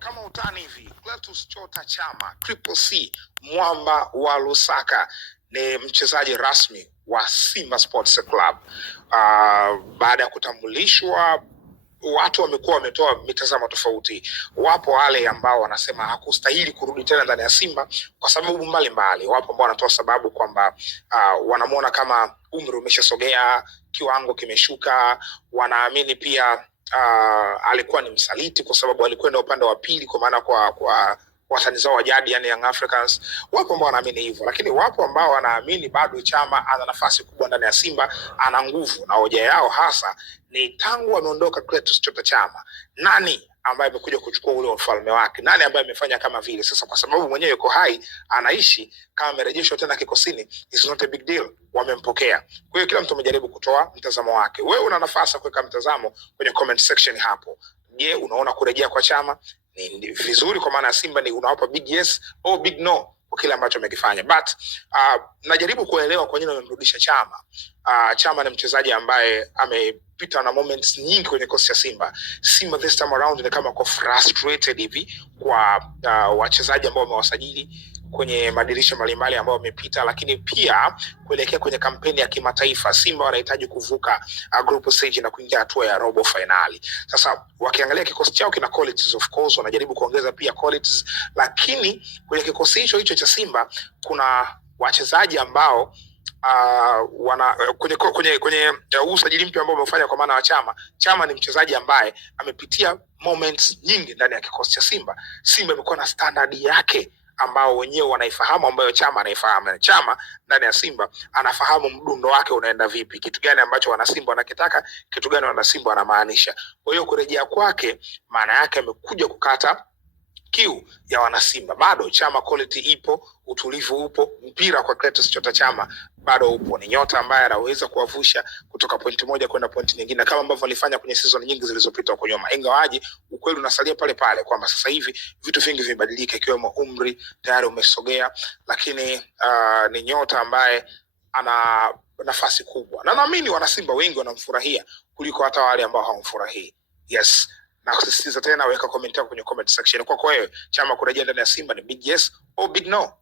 kama utani hivi. Clatous Chota Chama, Triple C, mwamba wa Lusaka, ni mchezaji rasmi wa Simba Sports Club. Baada ya kutambulishwa, watu wamekuwa wametoa mitazamo tofauti. Wapo wale ambao wanasema hakustahili kurudi tena ndani ya Simba kwa sababu mbalimbali. Wapo ambao wanatoa sababu kwamba wanamuona kama umri umeshasogea, kiwango kimeshuka. Wanaamini pia alikuwa ni msaliti kwa sababu alikwenda upande wa pili, kwa maana kwa watani zao wa jadi, yani Young Africans. Wapo ambao wanaamini hivyo, lakini wapo ambao wanaamini bado Chama ana nafasi kubwa ndani ya Simba, ana nguvu, na hoja yao hasa ni tangu ameondoka Clatous Chota Chama, nani ambaye amekuja kuchukua ule ufalme wake? Nani ambaye amefanya kama vile? Sasa kwa sababu mwenyewe yuko hai, anaishi, kama amerejeshwa tena kikosini, it's not a big deal, wamempokea. Kwa hiyo kila mtu amejaribu kutoa mtazamo wake. Wewe una nafasi ya kuweka mtazamo kwenye comment section hapo. Je, unaona kurejea kwa Chama ni vizuri kwa maana ya Simba? Ni unawapa big yes au big no kwa kile ambacho amekifanya? But najaribu kuelewa kwa nini wamemrudisha Chama. Chama ni mchezaji ambaye amepita na moments nyingi kwenye kosi ya Simba. Simba this time around ni kama kwa frustrated hivi kwa wachezaji ambao wamewasajili kwenye madirisha mbalimbali ambao wamepita, lakini pia kuelekea kwenye kampeni ya kimataifa. Simba wanahitaji kuvuka group stage na kuingia hatua ya robo finali. Sasa wakiangalia kikosi chao kina qualities, of course wanajaribu kuongeza pia qualities, lakini kwenye kikosi hicho cha Simba kuna wachezaji ambao wana kwenye usajili mpya ambao umefanya kwa maana wa Chama. Chama ni mchezaji ambaye amepitia moments nyingi ndani ya kikosi cha Simba. Simba imekuwa na standard yake ambao wenyewe wanaifahamu, ambayo Chama anaifahamu. Chama ndani ya Simba anafahamu mdundo wake unaenda vipi, kitu gani ambacho wana Simba wanakitaka, kitu gani wana Simba wanamaanisha. Kwa hiyo kurejea kwake maana yake amekuja kukata kiu ya wana Simba. Bado Chama quality ipo, utulivu upo, mpira kwa Clatous Chota Chama bado upo. Ni nyota ambaye anaweza kuwavusha kutoka pointi moja kwenda pointi nyingine, kama ambavyo alifanya kwenye season nyingi zilizopita huko nyuma. Ingawaje ukweli unasalia pale pale kwamba sasa hivi vitu vingi vimebadilika, ikiwemo umri tayari umesogea, lakini ni nyota ambaye ana nafasi kubwa, na naamini wana Simba wengi wanamfurahia kuliko hata wale ambao hawamfurahii. Yes, na kusisitiza tena, weka comment yako kwenye comment section. Kwa wewe, Chama kurejea ndani ya Simba ni big yes au big no?